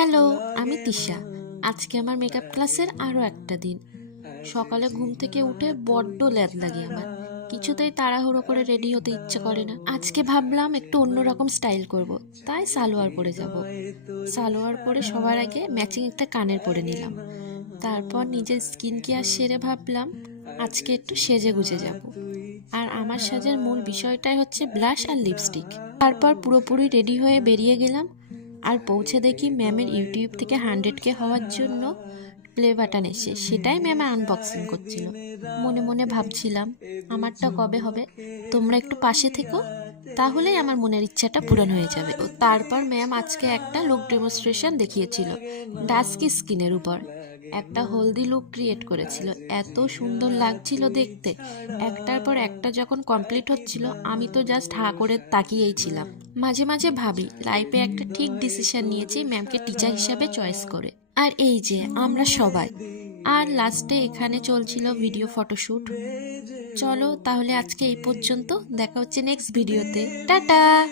Hello, আমি তিশা। আজকে আমার মেকআপ ক্লাসের আরও একটা দিন। সকালে ঘুম থেকে উঠে বড্ড ল্যাদ লাগে আমার। কিছুতেই তাড়াহুড়ো করে রেডি হতে ইচ্ছে করে না। আজকে ভাবলাম একটু অন্যরকম স্টাইল করব, তাই সালোয়ার পরে যাব। সালোয়ার পরে সবার আগে ম্যাচিং একটা কানের পরে নিলাম। তারপর নিজের স্কিন কেয়ার সেরে ভাবলাম আজকে একটু সেজে গুজে যাব। আর আমার সাজের মূল বিষয়টাই হচ্ছে ব্লাশ আর লিপস্টিক। তারপর পুরোপুরি রেডি হয়ে বেরিয়ে গেলাম। আর পৌঁছে দেখি ম্যামের ইউটিউব থেকে 100K হওয়ার জন্য প্লে বাটন এসে সেটাই ম্যাম আনবক্সিং করছিল। মনে মনে ভাবছিলাম আমারটা কবে হবে। তোমরা একটু পাশে থেকো, তাহলেই আমার মনের ইচ্ছাটা পূরণ হয়ে যাবে। তারপর ম্যাম আজকে একটা লুক ডেমনস্ট্রেশন দেখিয়েছিল ডাস্কি স্কিনের উপর। একটা হলদি লুক ক্রিয়েট করেছিল, এত সুন্দর লাগছিল দেখতে। একটার পর একটা যখন কমপ্লিট হচ্ছিল আমি তো জাস্ট হা করে তাকিয়েই ছিলাম। মাঝে মাঝে ভাবি লাইফে একটা ঠিক ডিসিশন নিয়েছি ম্যামকে টিচার হিসাবে চয়েস করে। আর এই যে আমরা সবাই। আর লাস্টে এখানে চলছিল ভিডিও ফটোশুট। চলো তাহলে আজকে এই পর্যন্ত, দেখা হচ্ছে নেক্সট ভিডিওতে। টাটা।